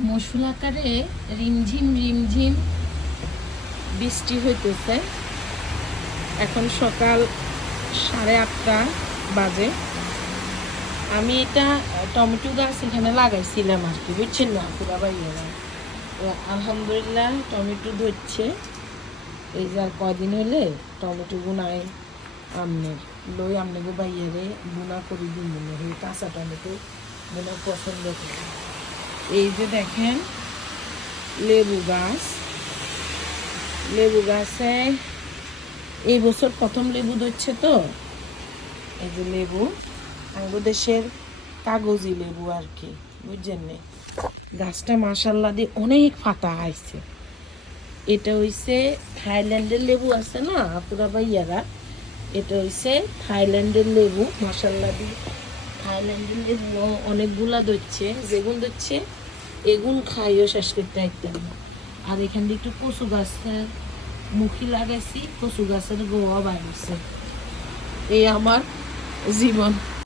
মশুল আকারে রিমঝিম রিমঝিম বৃষ্টি হইতেছে। এখন সকাল সাড়ে আটটা বাজে। আমি এটা টমেটো গাছ এখানে লাগাইছিলাম আর কি, বুঝছেন না? পুরা বাইরা আলহামদুলিল্লাহ টমেটো ধরছে। এই যে আর কদিন হলে টমেটো গুনায় আমনে লই আমনে গো বাইয়ারে বুনা করি দিন মনে হয়, কাঁচা টমেটো বুনা পছন্দ করি। এই যে দেখেন, লেবু গাছ। লেবু গাছে এই বছর প্রথম লেবু ধরছে তো? এই যে লেবু আমাদের দেশের কাগজি লেবু আর কি, বুঝছেন? গাছটা মাসাল্লা দিয়ে অনেক পাতা আইছে। এটা হইছে থাইল্যান্ডের লেবু আছে না, আপুরা ভাইয়ারা? এটা হইছে থাইল্যান্ডের লেবু মশাল্লা দিয়ে থাইল্যান্ডের লেবু অনেকগুলা ধরছে যেগুন ধরছে। এগুন খাইও শেষ করতে আইতাম আর এখান দিয়ে একটু কচু গাছের মুখি লাগাইছি, কচু গাছের গোয়া বাড়ছে এই আমার জীবন।